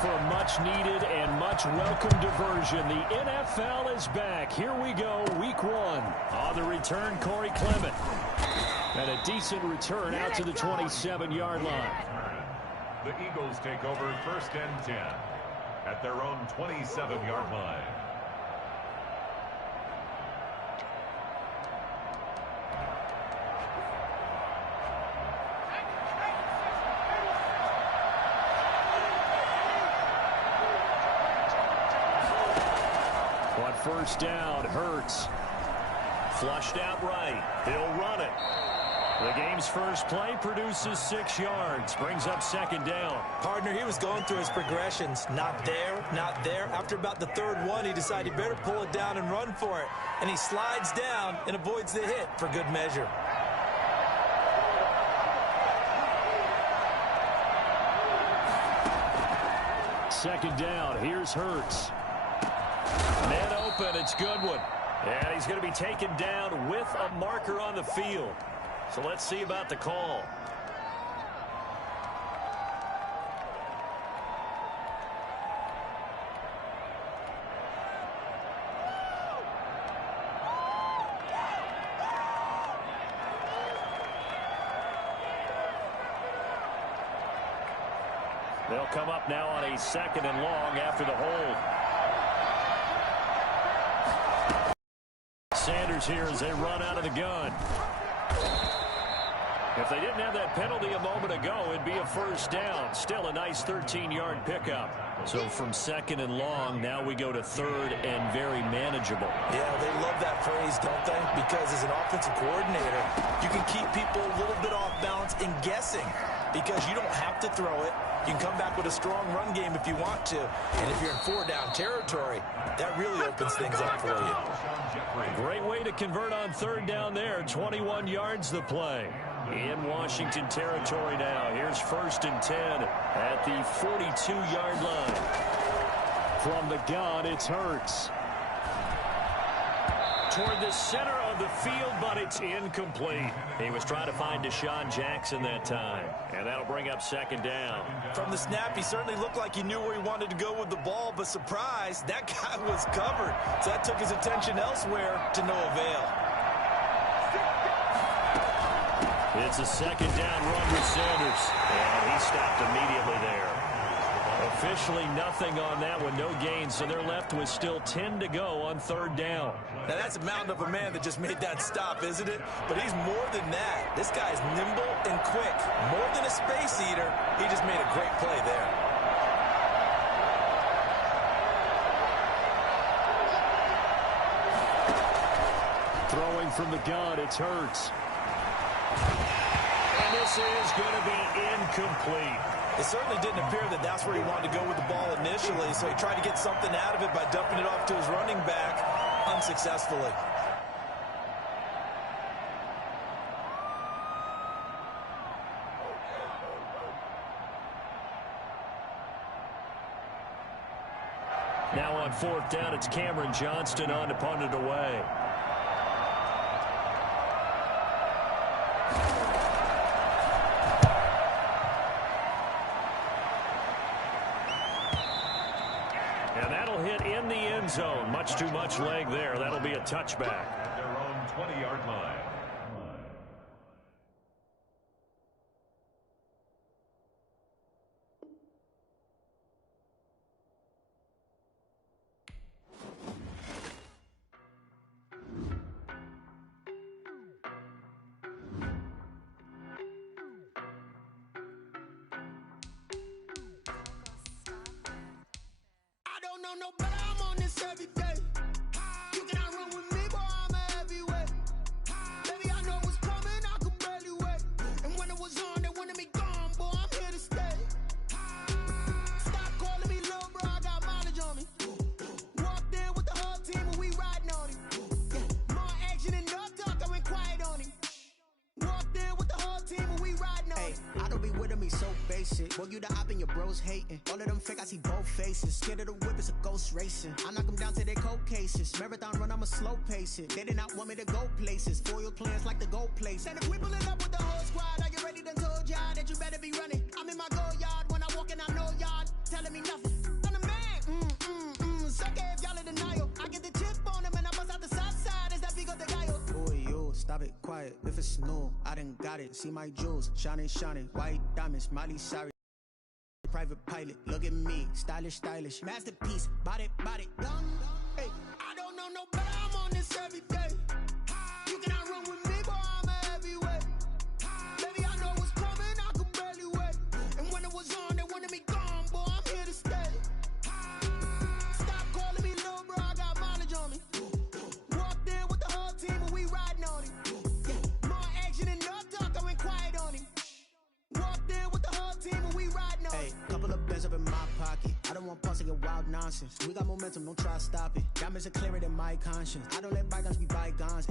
for a much-needed and much-welcome diversion. The NFL is back. Here we go, Week 1. On the return, Corey Clement. And a decent return out to the 27-yard line. The Eagles take over 1st and 10 at their own 27-yard line. On 1st down, Hurts. Flushed out right. He'll run it. The game's first play produces 6 yards. Brings up 2nd down. Partner, he was going through his progressions. Not there, not there. After about the 3rd one, he decided he better pull it down and run for it. And he slides down and avoids the hit for good measure. Second down. Here's Hurts. Man open. It's Goodwin. And he's going to be taken down with a marker on the field. So let's see about the call. They'll come up now on a 2nd and long after the hold. Sanders here as they run out of the gun. If they didn't have that penalty a moment ago, it'd be a 1st down. Still a nice 13-yard pickup. So from 2nd and long, now we go to 3rd and very manageable. Yeah, they love that phrase, don't they? Because as an offensive coordinator, you can keep people a little bit off balance and guessing because you don't have to throw it. You can come back with a strong run game if you want to. And if you're in 4-down territory, that really opens things up for you. Great way to convert on 3rd down there. 21 yards the play. In Washington territory now. Here's 1st and 10 at the 42-yard line. From the gun, it's Hurts. Toward the center of the field, but it's incomplete. He was trying to find Deshaun Jackson that time. And that'll bring up 2nd down. From the snap, he certainly looked like he knew where he wanted to go with the ball, but surprise, that guy was covered. So that took his attention elsewhere to no avail. It's a 2nd down run with Sanders. And he stopped immediately there. Officially nothing on that one, no gain, so they're left with still 10 to go on 3rd down. Now that's a mountain of a man that just made that stop, isn't it? But he's more than that. This guy's nimble and quick. More than a space eater, he just made a great play there. Throwing from the gun, it's Hurts. And this is going to be incomplete. It certainly didn't appear that that's where he wanted to go with the ball initially, so he tried to get something out of it by dumping it off to his running back unsuccessfully. Now on 4th down, it's Cameron Johnston on to punt it away. And that'll hit in the end zone. Much too much leg there. That'll be a touchback. At their own 20-yard line. No better, I'm on this every day. You cannot run with me, boy, I'm a heavyweight. Baby, I know what's coming, I could barely wait. And when it was on, they wanted me gone, boy, I'm here to stay. Stop calling me little bro, I got mileage on me. Walked in with the whole team and we riding on him. Yeah, more action and no talk, I went quiet on him. Walked in with the whole team and we riding on him. I don't be with me so basic. Boy, you the op and your bros hating. All of them fake, I see both faces. Scared of the whip, it's a ghost racing. I knock them down to their cold cases. Marathon run, I'ma slow pace it. They did not want me to go places. Foil plans like the gold place. And if we pulling up with the whole squad, are you ready? Done told y'all that you better be running. I'm in my go yard when I walk in, I know yard. telling me nothing. I'm the man. Suck it if y'all in denial. I get the chip on him and I bust out the south side. Is that Vigo de Gallo? Boy, yo, stop it, quiet. If it's new, I done got it. See my jewels, shining, shining. White diamonds, Miley Cyrus. Private pilot, look at me. Stylish, stylish. Masterpiece, body, body. Young, hey. I don't know no better. I'm on this every day. You cannot run with me, boy. I'm a heavyweight. Baby, I know what's coming. I could barely wait. And when it was on, they wanted me gone, boy. I'm here to stay. Stop calling me little bro. I got mileage on me. Walked in with the whole team and we riding on him. Yeah. More action and no talk. I went quiet on him. Walked in with the whole team and we riding on him. Hey, couple of bands up in my pocket. I don't want pause to get wild nonsense. We got momentum, don't try to stop it. Diamonds are clearer than my conscience. I don't let bygones be bygones.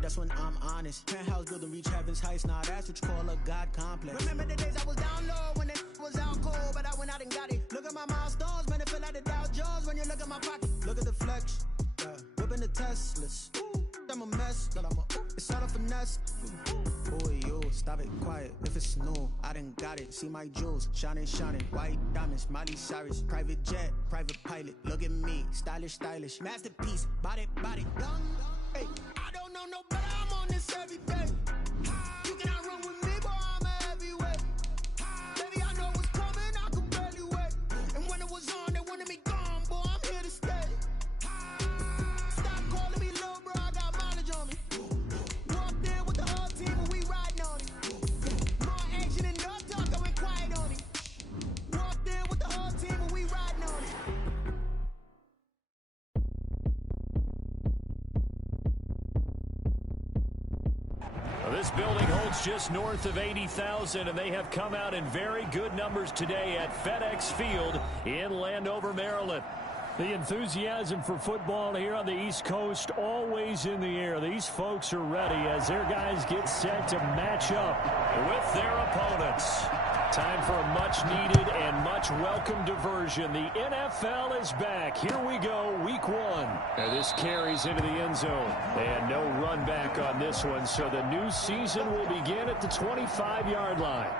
That's when I'm honest. Penthouse building, reach heaven's heights. Nah, that's what you call a God complex. Remember the days I was down low when it was out cold, but I went out and got it. Look at my milestones, man, it feel like the Dow Jones when you look at my pocket. Look at the flex, whipping the Teslas. I'm a mess, but it's all a finesse. Boy, yo, stop it, quiet. If it's new, I done got it. See my jewels, shining, shining. White diamonds, Miley Cyrus. Private jet, private pilot. Look at me, stylish, stylish. Masterpiece, body, body. Young, hey, I don't know no better. I'm on this every day. You cannot run with me, boy. I'm a heavyweight. Baby, I know what's coming. I could barely wait. And when it was on, they wanted me gone, boy. I'm here to stay. Stop calling me little bro. I got mileage on me. Walked in with the whole team and we riding on him. More action and no talk. I went quiet on him. Walked in with the whole team and we riding on him. This building holds just north of 80,000, and they have come out in very good numbers today at FedEx Field in Landover, Maryland. The enthusiasm for football here on the East Coast always in the air. These folks are ready as their guys get set to match up with their opponents. Time for a much-needed and much-welcome diversion. The NFL is back. Here we go, week one. And this carries into the end zone. And no run back on this one, so the new season will begin at the 25-yard line.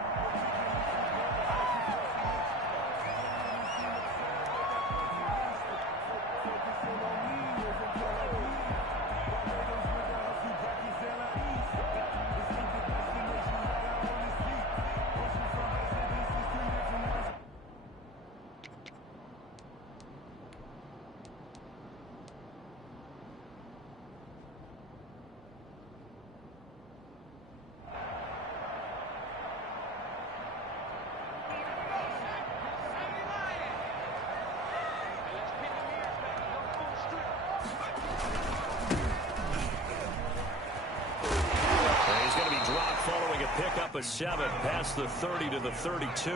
Pickup a 7 past the 30 to the 32.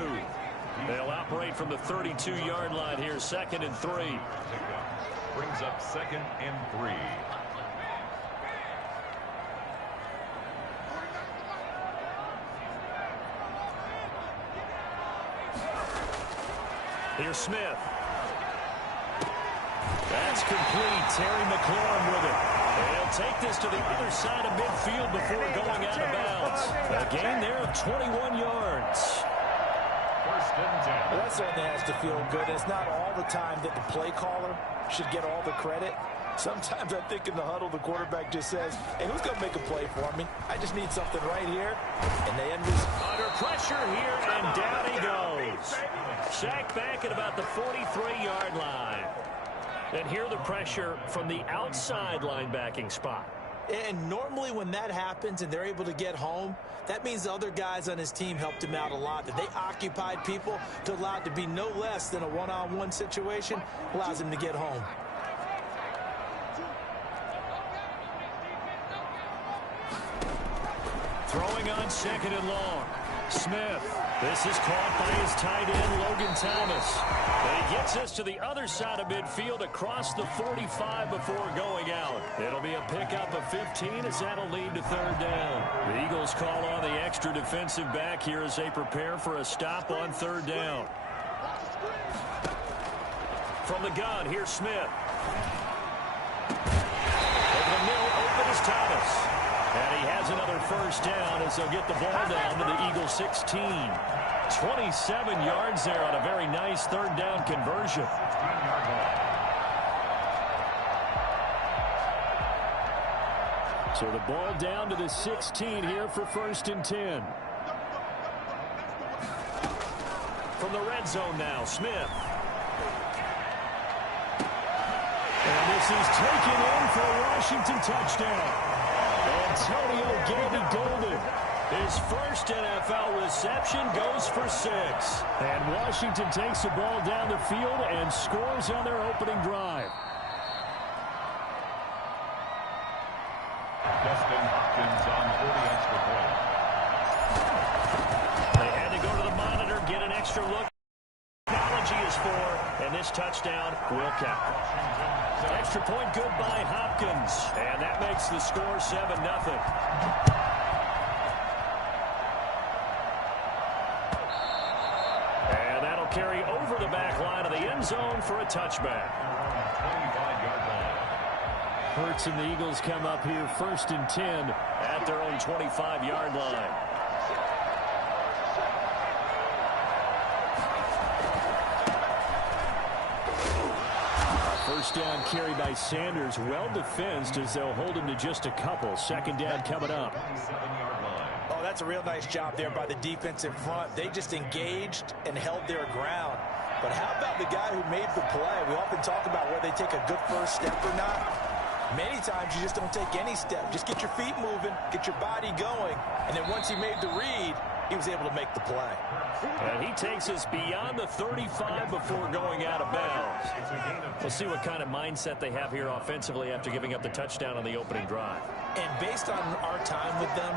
They'll operate from the 32-yard line here, 2nd and 3. Brings up 2nd and 3. Here's Smith. That's complete. Terry McLaurin with it. And he'll take this to the other side of midfield before going out of bounds. A gain there of 21 yards. 1st and 10. Well, that certainly has to feel good. It's not all the time that the play caller should get all the credit. Sometimes I think in the huddle, the quarterback just says, hey, who's going to make a play for me? I just need something right here. And they end this. Under pressure here, and down he goes. Sacked back at about the 43-yard line. And here the pressure from the outside linebacking spot. And normally when that happens and they're able to get home, that means the other guys on his team helped him out a lot. That they occupied people to allow it to be no less than a one-on-one situation allows him to get home. Throwing on 2nd and long. Smith. This is caught by his tight end, Logan Thomas. And he gets us to the other side of midfield across the 45 before going out. It'll be a pickup of 15 as that'll lead to 3rd down. The Eagles call on the extra defensive back here as they prepare for a stop on 3rd down. From the gun, here's Smith. Over the middle, open is Thomas. And he has Here's another first down as they'll get the ball down to the Eagles 16. 27 yards there on a very nice third down conversion. So the ball down to the 16 here for 1st and 10. From the red zone now, Smith. And this is taken in for a Washington touchdown. Antonio Gandy Golden. His first NFL reception goes for 6. And Washington takes the ball down the field and scores on their opening drive. Justin Hopkins on 40 extra point. They had to go to the monitor, get an extra look. Technology is for, and this touchdown will count. Extra point good by Hopkins. And that makes the score 7-0. And that'll carry over the back line of the end zone for a touchback. 25-yard line. Hurts and the Eagles come up here 1st and 10 at their own 25-yard line. First down carry by Sanders. Well defensed as they'll hold him to just a couple. Second down coming up. 27-yard line. Oh, that's a real nice job there by the defense in front. They just engaged and held their ground. But how about the guy who made the play? We often talk about whether they take a good first step or not. Many times you just don't take any step. Just get your feet moving, get your body going, and then once he made the read, he was able to make the play. And he takes us beyond the 35 before going out of bounds. We'll see what kind of mindset they have here offensively after giving up the touchdown on the opening drive. And based on our time with them,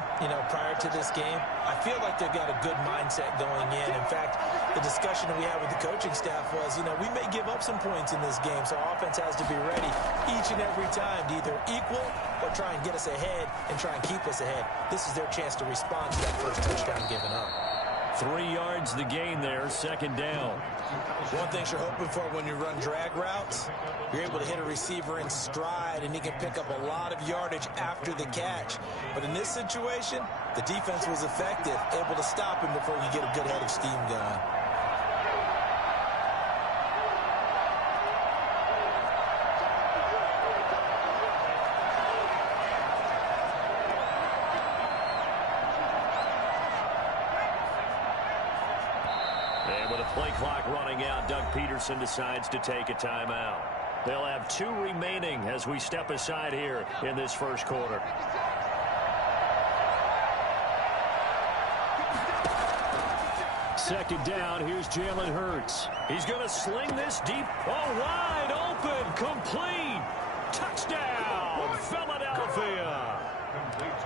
prior to this game, I feel like they've got a good mindset going in. In fact, the discussion that we had with the coaching staff was, we may give up some points in this game, so our offense has to be ready each and every time to either equal or try and get us ahead and try and keep us ahead. This is their chance to respond to that first touchdown given up. 3 yards the gain there, second down. One thing you're hoping for when you run drag routes, you're able to hit a receiver in stride, and he can pick up a lot of yardage after the catch. But in this situation, the defense was effective, able to stop him before you get a good head of steam going. Play clock running out. Doug Peterson decides to take a timeout. They'll have 2 remaining as we step aside here in this first quarter. Second down, here's Jalen Hurts. He's going to sling this deep. Oh, wide open, complete. Touchdown, Philadelphia.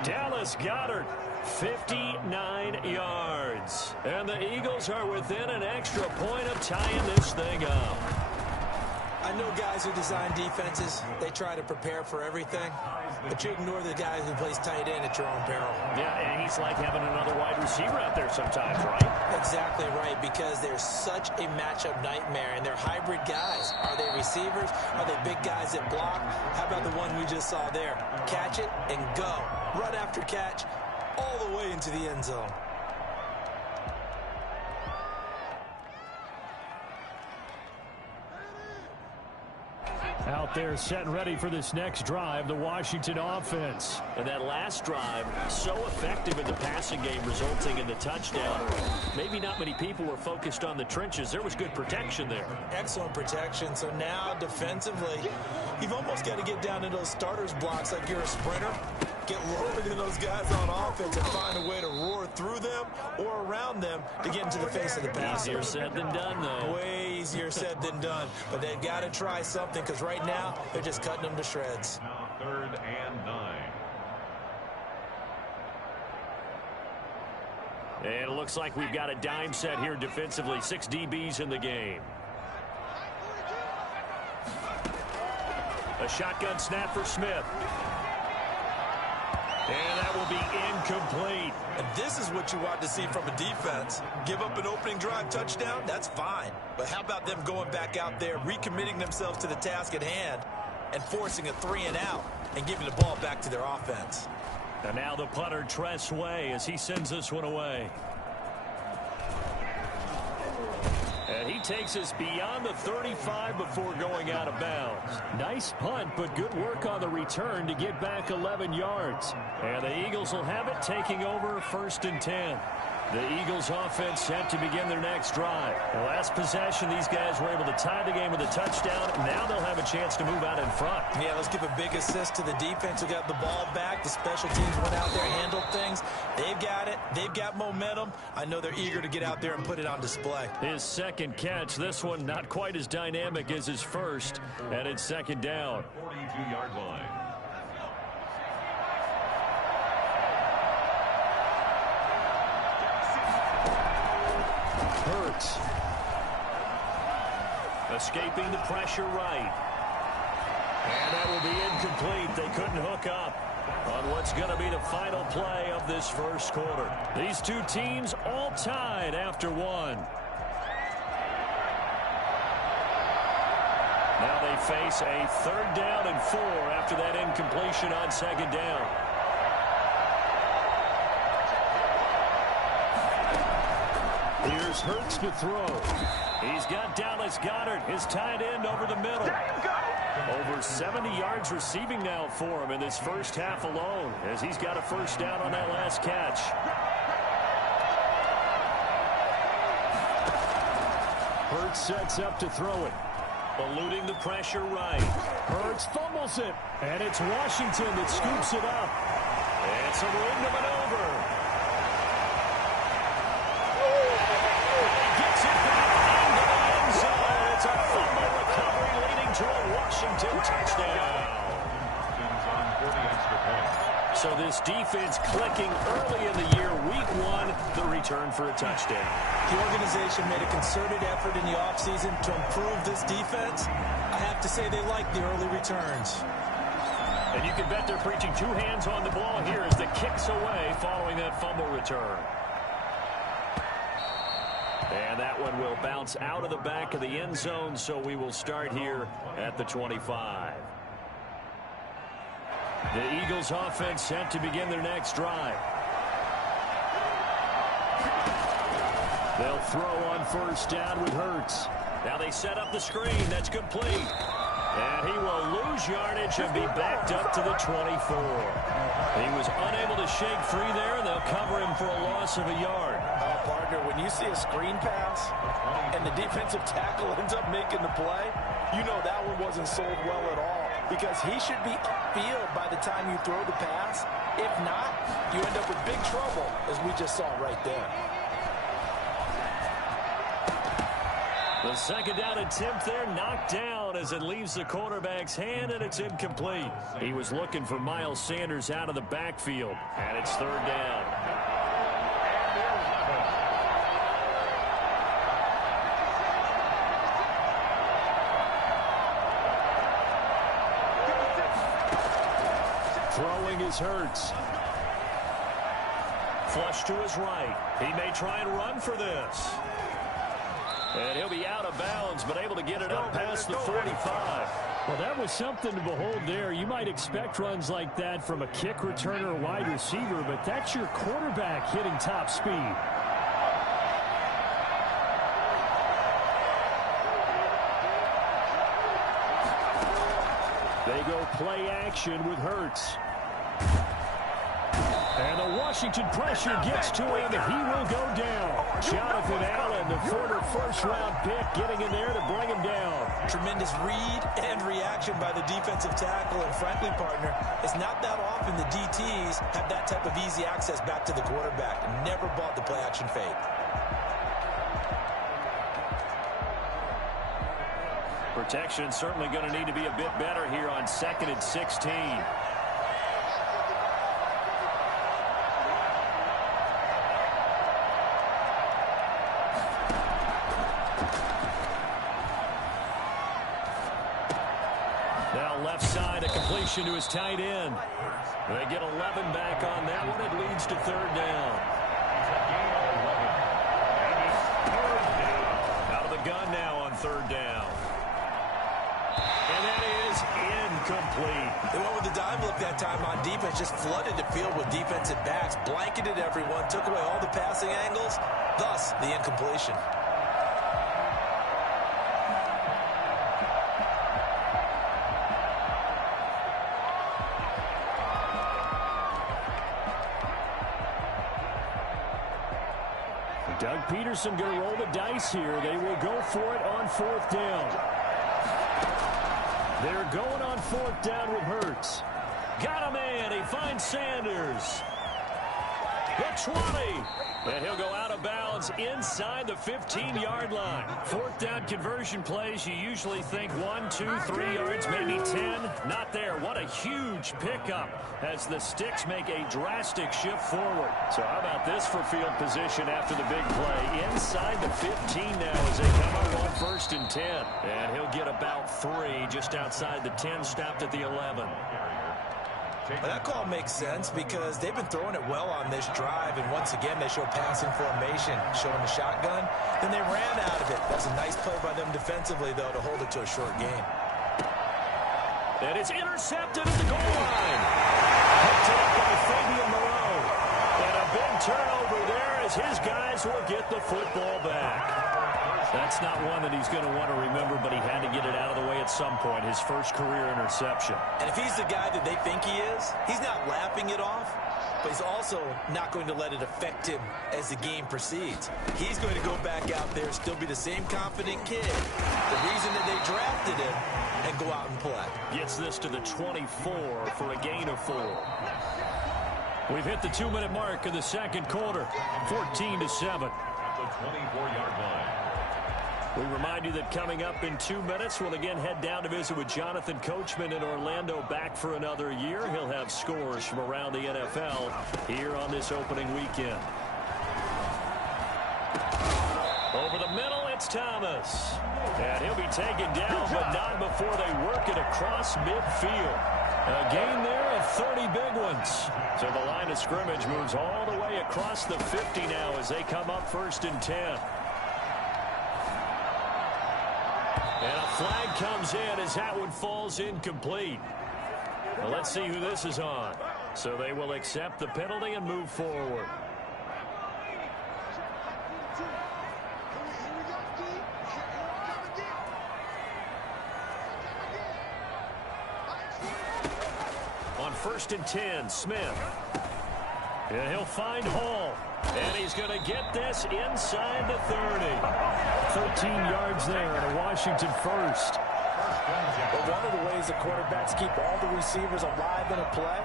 Dallas Goedert, 59 yards. And the Eagles are within an extra point of tying this thing up. I know guys who design defenses, they try to prepare for everything, but you ignore the guy who plays tight end at your own peril. Yeah, and he's like having another wide receiver out there sometimes, right? Exactly right, because they're such a matchup nightmare, and they're hybrid guys. Are they receivers? Are they big guys that block? How about the one we just saw there? Catch it and go. Run after catch all the way into the end zone. Out there set and ready for this next drive, the Washington offense. And that last drive, so effective in the passing game, resulting in the touchdown. Maybe not many people were focused on the trenches. There was good protection there. Excellent protection. So now defensively, you've almost got to get down to those starters blocks like you're a sprinter. Get lower than those guys on offense and find a way to roar through them or around them to get into the face of the passer. Easier said than done, though. Way easier said than done. But they've got to try something, because right now they're just cutting them to shreds. Now 3rd and 9. And it looks like we've got a dime set here defensively. 6 DBs in the game. A shotgun snap for Smith. And that will be incomplete. And this is what you want to see from a defense. Give up an opening drive touchdown, that's fine. But how about them going back out there, recommitting themselves to the task at hand, and forcing a 3 and out, and giving the ball back to their offense? And now the punter, Tress Way, as he sends this one away. And he takes us beyond the 35 before going out of bounds. Nice punt, but good work on the return to get back 11 yards. And the Eagles will have it, taking over 1st and 10. The Eagles offense set to begin their next drive. The last possession, these guys were able to tie the game with a touchdown. Now they'll have a chance to move out in front. Yeah, let's give a big assist to the defense who got the ball back. The special teams went out there, handled things. They've got it. They've got momentum. I know they're eager to get out there and put it on display. His second catch, this one not quite as dynamic as his first, and it's 2nd down. 42-yard line. Hurts. Escaping the pressure right. And that will be incomplete. They couldn't hook up on what's going to be the final play of this first quarter. These two teams all tied after one. Now they face a 3rd down and 4 after that incompletion on 2nd down. Here's Hurts to throw. He's got Dallas Goedert, his tight end, over the middle. Over 70 yards receiving now for him in this first half alone, as he's got a 1st down on that last catch. Hurts sets up to throw it. Eluding the pressure right. Hurts fumbles it, and it's Washington that scoops it up. It's a room to maneuver. It's a fumble recovery leading to a Washington touchdown. On for the extra point. So this defense clicking early in the year, week 1, the return for a touchdown. The organization made a concerted effort in the offseason to improve this defense. I have to say they like the early returns. And you can bet they're preaching 2 hands on the ball here as the kicks away following that fumble return. And that one will bounce out of the back of the end zone, so we will start here at the 25. The Eagles offense set to begin their next drive. They'll throw on 1st down with Hurts. Now they set up the screen. That's complete. And he will lose yardage and be backed up to the 24. He was unable to shake free there, and they'll cover him for a loss of a yard. Partner, when you see a screen pass and the defensive tackle ends up making the play, you know that one wasn't sold well at all, because he should be upfield by the time you throw the pass. If not, you end up with big trouble, as we just saw right there. The 2nd down attempt there knocked down as it leaves the quarterback's hand, and it's incomplete. He was looking for Miles Sanders out of the backfield, and it's 3rd down. Throwing is Hurts. Flush to his right. He may try and run for this. And he'll be out of bounds, but able to get it up past the 45. Well, that was something to behold there. You might expect runs like that from a kick returner or wide receiver, but that's your quarterback hitting top speed. They go play action with Hurts. And the Washington pressure gets to him, and he will go down. Jonathan Allen, the former 1st-round pick, getting in there to bring him down. Tremendous read and reaction by the defensive tackle, and frankly, partner, it's not that often the DTs have that type of easy access back to the quarterback. Never bought the play-action fake. Protection certainly going to need to be a bit better here on 2nd and 16. Now left side, a completion to his tight end. They get 11 back on that one. It leads to 3rd down. Out of the gun now on 3rd down. And that is incomplete. They went with the dime look that time on defense, just flooded the field with defensive backs, blanketed everyone, took away all the passing angles, thus the incompletion. Doug Peterson going to roll the dice here. They will go for it on 4th down. They're going on 4th down with Hurts. Got a man. He finds Sanders. The 20. And he'll go out of bounds inside the 15-yard line. 4th down conversion plays, you usually think 1, 2, 3 yards, maybe 10. Not there. What a huge pickup as the Sticks make a drastic shift forward. So how about this for field position after the big play? Inside the 15 now as they come up on 1st and 10. And he'll get about 3 just outside the 10, stopped at the 11. Well, that call makes sense because they've been throwing it well on this drive, and once again they show passing formation, showing the shotgun. Then they ran out of it. That's a nice play by them defensively, though, to hold it to a short gain. And it's intercepted at the goal line. Picked up by Fabian Moreau. And a big turnover there as his guys will get the football back. That's not one that he's going to want to remember, but he had to get it out of the way at some point, his first career interception. And if he's the guy that they think he is, he's not laughing it off, but he's also not going to let it affect him as the game proceeds. He's going to go back out there, still be the same confident kid, the reason that they drafted him, and go out and play. Gets this to the 24 for a gain of 4. We've hit the 2-minute mark in the second quarter, 14-7. The 24-yard line. We remind you that coming up in 2 minutes, we'll again head down to visit with Jonathan Coachman in Orlando, back for another year. He'll have scores from around the NFL here on this opening weekend. Over the middle, it's Thomas. And he'll be taken down, but not before they work it across midfield. A gain there of 30 big ones. So the line of scrimmage moves all the way across the 50 now as they come up 1st and 10. And a flag comes in as that one falls incomplete. Well, let's see who this is on. So they will accept the penalty and move forward. On 1st and 10, Smith. And he'll find Hall. And he's going to get this inside the 30. 13 yards there and a Washington first. But one of the ways the quarterbacks keep all the receivers alive in a play,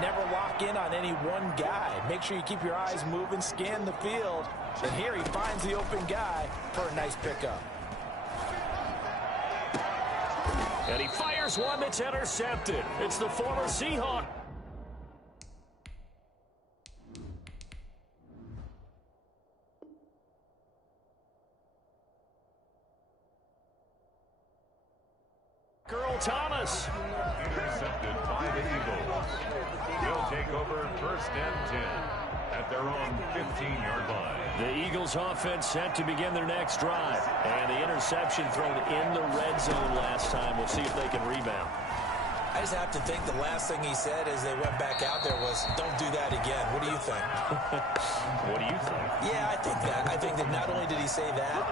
never lock in on any one guy. Make sure you keep your eyes moving, scan the field. And here he finds the open guy for a nice pickup. And he fires one that's intercepted. It's the former Seahawk. Thomas. Intercepted by the Eagles. They'll take over 1st and 10 at their own 15-yard line. The Eagles offense set to begin their next drive. And the interception thrown in the red zone last time. We'll see if they can rebound. I just have to think the last thing he said as they went back out there was, don't do that again. What do you think? What do you think? Yeah, I think that. I think that not only did he say that,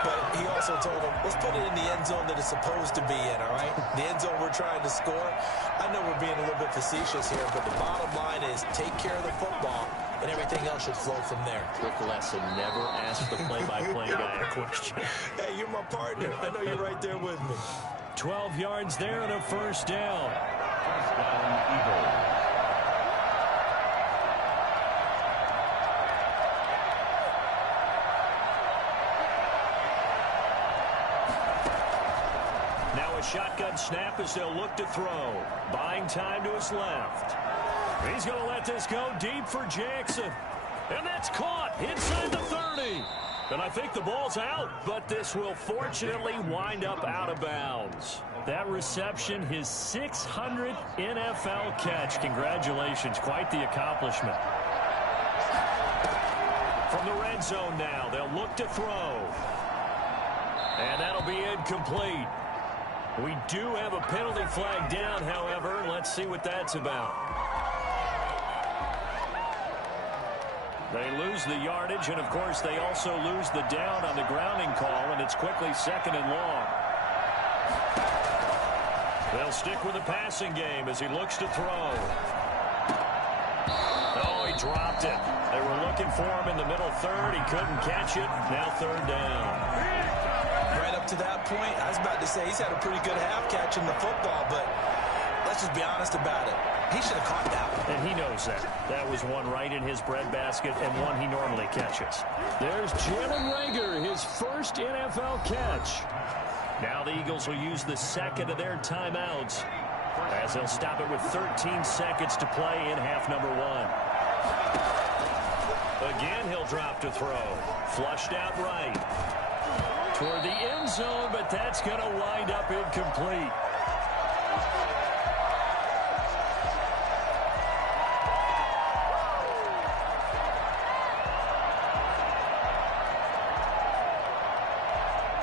but he also told them, let's put it in the end zone that it's supposed to be in, all right? The end zone we're trying to score. I know we're being a little bit facetious here, but the bottom line is take care of the football, and everything else should flow from there. Quick lesson, never ask the play-by-play guy a question. Hey, you're my partner. I know you're right there with me. 12 yards there and a 1st down. 1st down, Eagles. Now a shotgun snap as they'll look to throw. Buying time to his left. He's going to let this go deep for Jackson. And that's caught inside the 30. And I think the ball's out, but this will fortunately wind up out of bounds. That reception, his 600th NFL catch. Congratulations, quite the accomplishment. From the red zone now, they'll look to throw. And that'll be incomplete. We do have a penalty flag down, however. Let's see what that's about. They lose the yardage, and, of course, they also lose the down on the grounding call, and it's quickly second and long. They'll stick with the passing game as he looks to throw. Oh, he dropped it. They were looking for him in the middle third. He couldn't catch it. Now third down. Right up to that point, I was about to say he's had a pretty good half catching the football, but let's just be honest about it. He should have caught that one. And he knows that. That was one right in his breadbasket and one he normally catches. There's Jalen Reagor, his first NFL catch. Now the Eagles will use the second of their timeouts as they'll stop it with 13 seconds to play in half number one. Again, he'll drop to throw. Flushed out right. Toward the end zone, but that's going to wind up incomplete.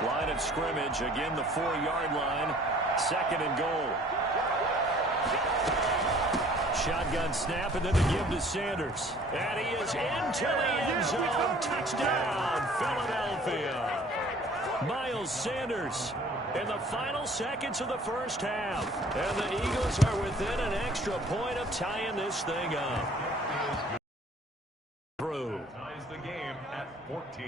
Line of scrimmage, again the 4-yard line, second and goal. Shotgun snap, and then the give to Sanders. And he is into the end zone. Touchdown, Philadelphia. Miles Sanders in the final seconds of the first half. And the Eagles are within an extra point of tying this thing up. Through. Ties the game at 14.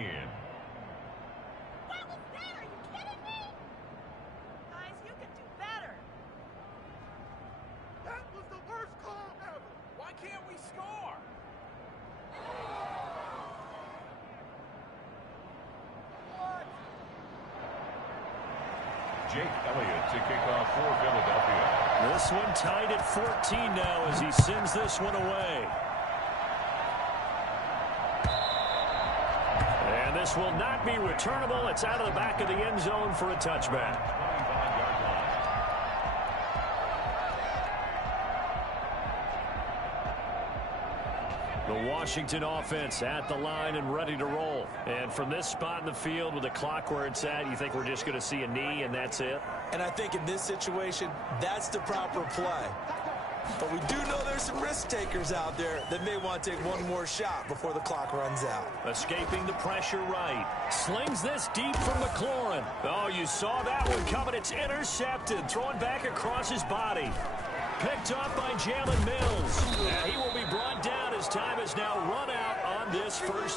Jake Elliott to kick off for Philadelphia. This one tied at 14 now as he sends this one away. And this will not be returnable. It's out of the back of the end zone for a touchback. 25-yard line. The Washington offense at the line and ready to roll. And from this spot in the field with the clock where it's at, you think we're just going to see a knee and that's it? And I think in this situation, that's the proper play. But we do know there's some risk takers out there that may want to take one more shot before the clock runs out. Escaping the pressure right. Slings this deep from McLaurin. Oh, you saw that one coming. It's intercepted. Throwing back across his body. Picked up by Jalen Mills. And he will be brought down as time is now run out on this first